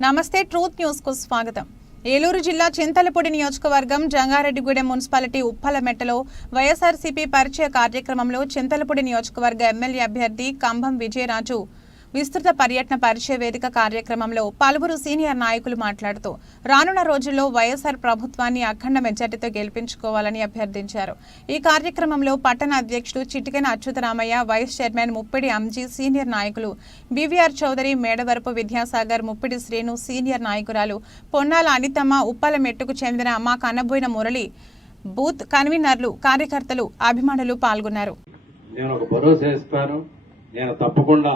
నమస్తే ట్రూత్ న్యూస్కు స్వాగతం. ఏలూరు జిల్లా చింతలపూడి నియోజకవర్గం జంగారెడ్డిగూడెం మున్సిపాలిటీ ఉప్పలమెట్టలో వైఎస్ఆర్సీపీ పరిచయ కార్యక్రమంలో చింతలపూడి నియోజకవర్గ ఎమ్మెల్యే అభ్యర్థి కంభం విజయరాజు విస్తృత పర్యటన పరిచయ వేదిక కార్యక్రమంలో పలువురు సీనియర్ నాయకులు మాట్లాడుతూ రానున్న రోజుల్లో వైఎస్ఆర్ ప్రభుత్వాన్ని అఖండ మెజార్టీతో గెలిపించుకోవాలని అభ్యర్థించారు. ఈ కార్యక్రమంలో పట్టణ అధ్యక్షుడు Chitikena Achyutaramayya vice chairman Muppidi Anji senior నాయకులు బీవీఆర్ చౌదరి మేడవరపు విద్యాసాగర్ ముప్పిడి శ్రీను సీనియర్ నాయకురాలు పొన్నాల అనితమ్మ ఉప్పల మెట్టుకు చెందిన మా కన్నబోయిన మురళి బూత్ కన్వీనర్లు కార్యకర్తలు అభిమానులు పాల్గొన్నారు. నేను ఒక భరోసా ఇస్తాను. నేను తప్పకుండా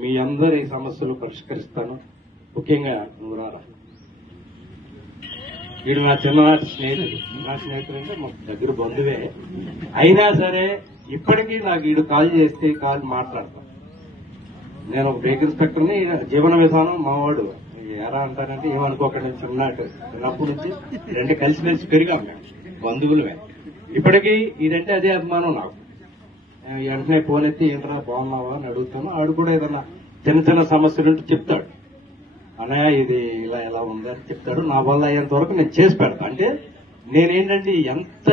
మీ అందరి సమస్యలు పరిష్కరిస్తాను. ముఖ్యంగా నువ్వు రారా వీడు నా చిన్ననాటి స్నేహితుడు. నా స్నేహితుడు అంటే మా దగ్గర బంధువే. అయినా సరే ఇప్పటికీ నాకు వీడు కాల్ చేస్తే కాల్ మాట్లాడతాను నేను ఒక బ్రేక్ ఇన్స్పెక్టర్ని జీవన విధానం మావాడు. ఎలా అంటారంటే ఏమనుకోకండి చిన్ననాటి. చిన్నప్పటి నుంచి రెండు కలిసిమెలిసి పెరిగాం మేము. బంధువులమే. ఇప్పటికీ ఇదంటే అదే అభిమానం నాకు. వెంటనే ఫోన్ ఎత్తి ఏంట్రా బాగున్నావా? అని అడుగుతాను. ఆడు కూడా ఏదన్నా చిన్న చిన్న సమస్యలు ఉంటే చెప్తాడు. అనయా ఇది ఇలా ఎలా ఉంది? అని చెప్తాడు. నా వల్ల అయ్యేంత వరకు నేను చేసి పెడతా. అంటే నేనేంటంటే ఎంత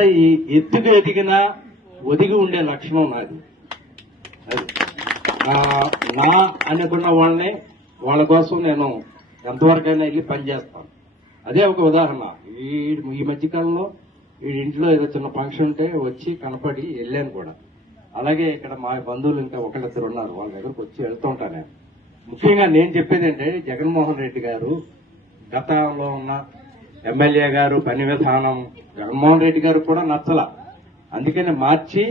ఎత్తుకు ఎదిగినా ఒదిగి ఉండే లక్షణం నాది. అది. నా- అనుకున్న వాళ్ళని వాళ్ళ కోసం నేను ఎంతవరకైనా వెళ్ళి పనిచేస్తాను అదే ఒక ఉదాహరణ. ఈ ఈ మధ్యకాలంలో వీడింట్లో ఏదో చిన్న ఫంక్షన్ ఉంటే వచ్చి కనపడి వెళ్ళాను కూడా. అలాగే ఇక్కడ మా బంధువులు ఇంకా ఒకళ్ళిద్దరు ఉన్నారు. వాళ్ళ దగ్గరకు వచ్చి వెళ్తూ ఉంటాను నేను. ముఖ్యంగా నేను చెప్పేది ఏంటంటే జగన్మోహన్ రెడ్డి గారు గతంలో ఉన్న ఎమ్మెల్యే గారు పని విధానం జగన్మోహన్ రెడ్డి గారు కూడా నచ్చల. అందుకని మార్చి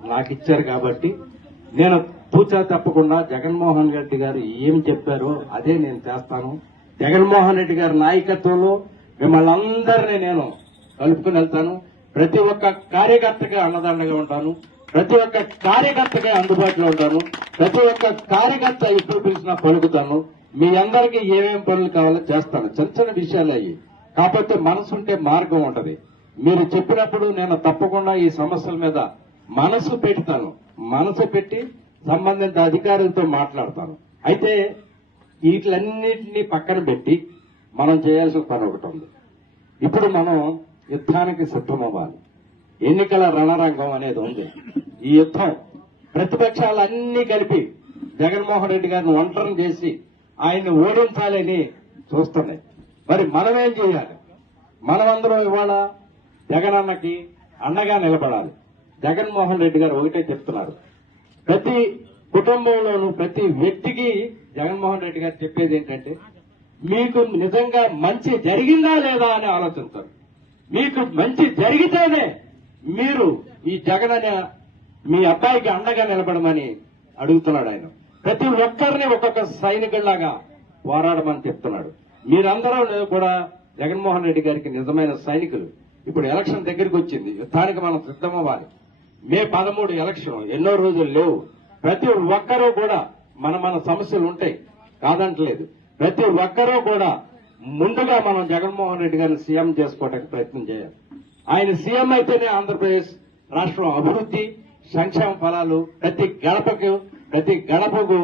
నాకు ఇచ్చారు కాబట్టి నేను తూచా తప్పకుండా జగన్మోహన్ రెడ్డి గారు ఏం చెప్పారో అదే నేను చేస్తాను. జగన్మోహన్ రెడ్డి గారి నాయకత్వంలో మిమ్మల్ని అందరినీ నేను కలుపుకుని వెళ్తాను. ప్రతి ఒక్క కార్యకర్తగా అన్నదండగా ఉంటాను. ప్రతి ఒక్క కార్యకర్తగా అందుబాటులో ఉంటాను ప్రతి ఒక్క కార్యకర్త ఎప్పుడు పిలిచినా పలుకుతాను మీ అందరికీ ఏమేం పనులు కావాలో చేస్తాను. చిన్న చిన్న విషయాలు అయ్యి. కాకపోతే మనసు ఉంటే మార్గం ఉంటది. మీరు చెప్పినప్పుడు నేను తప్పకుండా ఈ సమస్యల మీద మనసు పెడతాను. మనసు పెట్టి సంబంధిత అధికారులతో మాట్లాడతాను. అయితే వీటిలన్నింటినీ పక్కన పెట్టి మనం చేయాల్సిన పని ఒకటి ఉంది. ఇప్పుడు మనం యుద్ధానికి సిద్ధమవ్వాలి. ఎన్నికల రణరంగం అనేది ఉంది. ఈ యుద్ధం ప్రతిపక్షాలన్నీ కలిపి జగన్మోహన్ రెడ్డి గారిని ఒంటరం చేసి ఆయన్ని ఓడించాలని చూస్తున్నాయి. మరి మనం చేయాలి? మనమందరం ఇవాళ జగనన్నకి అండగా నిలబడాలి. జగన్మోహన్ రెడ్డి గారు ఒకటే చెప్తున్నారు. ప్రతి కుటుంబంలోనూ ప్రతి వ్యక్తికి జగన్మోహన్ రెడ్డి గారు చెప్పేది ఏంటంటే మీకు నిజంగా మంచి జరిగిందా లేదా అని ఆలోచిస్తారు మీకు మంచి జరిగితేనే మీరు ఈ జగన్ అనే మీ అబ్బాయికి అండగా నిలబడమని అడుగుతున్నాడు ఆయన. ప్రతి ఒక్కరిని ఒక్కొక్క సైనికుల్లాగా పోరాడమని చెప్తున్నాడు. మీరందరూ కూడా జగన్మోహన్ రెడ్డి గారికి నిజమైన సైనికులు. ఇప్పుడు ఎలక్షన్ దగ్గరికి వచ్చింది. యుద్ధానికి మనం సిద్ధమవ్వాలి మే పదమూడు ఎలక్షన్. ఎన్నో రోజులు లేవు. ప్రతి ఒక్కరూ కూడా మన మన సమస్యలు ఉంటాయి. కాదంటలేదు. ప్రతి ఒక్కరూ కూడా ముందుగా మనం జగన్మోహన్ రెడ్డి గారిని సీఎం చేసుకోవడానికి ప్రయత్నం చేయాలి. ఆయన సీఎం అయితేనే ఆంధ్రప్రదేశ్ రాష్ట్రం అభివృద్ధి సంక్షేమ ఫలాలు ప్రతి గడపకు ప్రతి గడపకు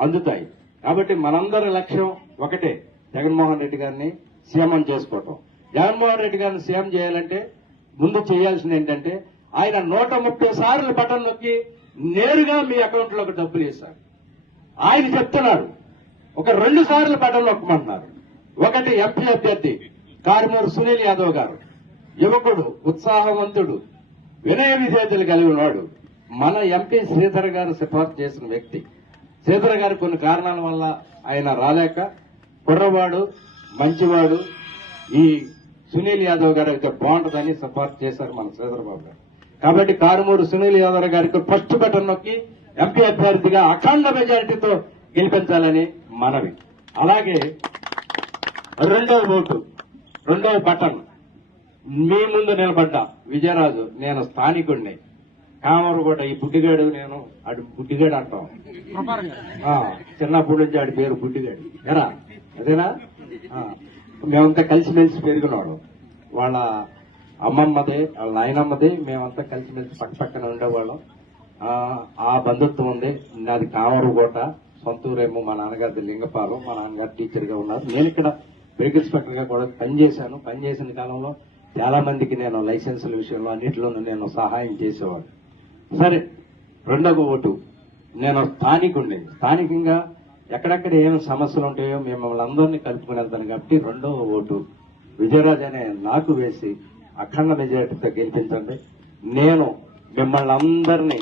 అందుతాయి. కాబట్టి మనందరి లక్ష్యం ఒకటే జగన్మోహన్ రెడ్డి గారిని సీఎం చేసుకోవటం. జగన్మోహన్ రెడ్డి గారిని సీఎం చేయాలంటే ముందు చేయాల్సింది ఏంటంటే ఆయన నూట ముప్పై సార్లు బటన్ నొక్కి నేరుగా మీ అకౌంట్లోకి డబ్బులు వేశారు. ఆయన చెప్తున్నాడు ఒక రెండు సార్లు బటన్ నొక్కమంటున్నారు. ఒకటి ఎంపీ అభ్యర్థి కారుమూరు సునీల్ యాదవ్ గారు. యువకుడు ఉత్సాహవంతుడు వినయ విధేతలు కలిగి ఉన్నాడు మన ఎంపీ శ్రీధర్ గారు సిఫార్సు చేసిన వ్యక్తి. శ్రీధర్ గారు కొన్ని కారణాల వల్ల ఆయన రాలేక కుర్రవాడు మంచివాడు ఈ సునీల్ యాదవ్ గారు అయితే బాగుంటుందని సిఫార్సు చేశారు మన శ్రీధర్ బాబు గారు. కాబట్టి కారుమూరు సునీల్ యాదవ్ గారికి ఫస్ట్ బటన్ నొక్కి ఎంపీ అభ్యర్థిగా అఖండ మెజారిటీతో గెలిపించాలని మనవి. అలాగే రెండవ ఓటు రెండవ బటన్ మీ ముందు నిలబడ్డా విజయరాజు నేను స్థానికుడిని కామరగూడ ఈ బుడ్డిగాడు నేను అటు బుడ్డిగాడు అంటాం. చిన్నప్పటి నుంచి ఆడి పేరు బుడ్డిగాడు. ఎరా? అదేనా? మేమంతా కలిసిమెలిసి పెరిగినాడు వాళ్ళ అమ్మమ్మది వాళ్ళ నాయనమ్మదే మేమంతా కలిసిమెలిసి పక్క పక్కన ఉండేవాళ్ళం. ఆ, బంధుత్వం ఉంది. నాది కామరగూట సొంతూరేమో మా నాన్నగారి లింగపాలెం. మా నాన్నగారు టీచర్గా ఉన్నారు. నేను ఇక్కడ బ్రేక్ ఇన్స్పెక్టర్గా కూడా పనిచేశాను. పనిచేసిన కాలంలో చాలా మందికి నేను లైసెన్సుల విషయంలో అన్నింటిలోనూ నేను సహాయం చేసేవాడు సరే రెండవ ఓటు. నేను స్థానికుడిని స్థానికంగా ఎక్కడెక్కడ ఏం సమస్యలు ఉంటాయో మిమ్మల్ని అందరినీ కలుపుకుని వెళ్తాను కాబట్టి రెండవ ఓటు. విజయరాజ్ అనే నాకు వేసి అఖండ మెజారిటీతో గెలిపించండి. నేను మిమ్మల్ని అందరినీ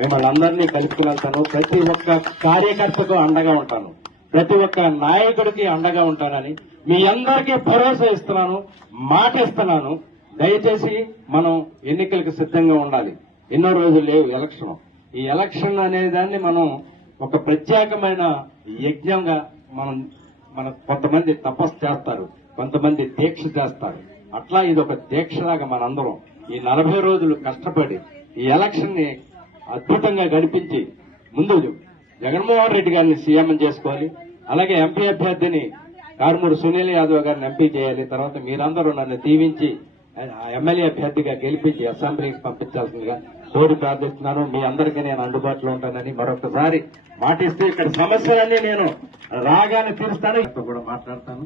మిమ్మల్ని అందరినీ కలుపుకుని వెళ్తాను. ప్రతి ఒక్క కార్యకర్తకు అండగా ఉంటాను. ప్రతి ఒక్క నాయకుడికి అండగా ఉంటానని మీ అందరికీ భరోసా ఇస్తున్నాను మాట ఇస్తున్నాను దయచేసి మనం ఎన్నికలకు సిద్ధంగా ఉండాలి. ఎన్నో రోజులు లేవు ఎలక్షన్. ఈ ఎలక్షన్ అనే దాన్ని మనం ఒక ప్రత్యేకమైన యజ్ఞంగా మనం మన కొంతమంది తపస్సు చేస్తారు కొంతమంది దీక్ష చేస్తారు. అట్లా ఇది ఒక దీక్షలాగా మనందరం ఈ నలభై రోజులు కష్టపడి ఈ ఎలక్షన్ని అద్భుతంగా గడిపించి ముందు జగన్మోహన్ రెడ్డి గారిని సీఎం చేసుకోవాలి అలాగే ఎంపీ అభ్యర్థిని కారుమూరు సునీల్ యాదవ్ గారిని ఎంపీ చేయాలి తర్వాత మీరందరూ నన్ను దీవించి ఆ ఎమ్మెల్యే అభ్యర్థిగా గెలిపించి అసెంబ్లీకి పంపించాల్సిందిగా కోరి ప్రార్థిస్తున్నాను. మీ అందరికీ నేను అందుబాటులో ఉంటానని మరొకసారి మాటిస్తే ఇక్కడ సమస్యలన్నీ నేను రాగానే తీరుస్తాను. ఇప్పుడు కూడా మాట్లాడతాను.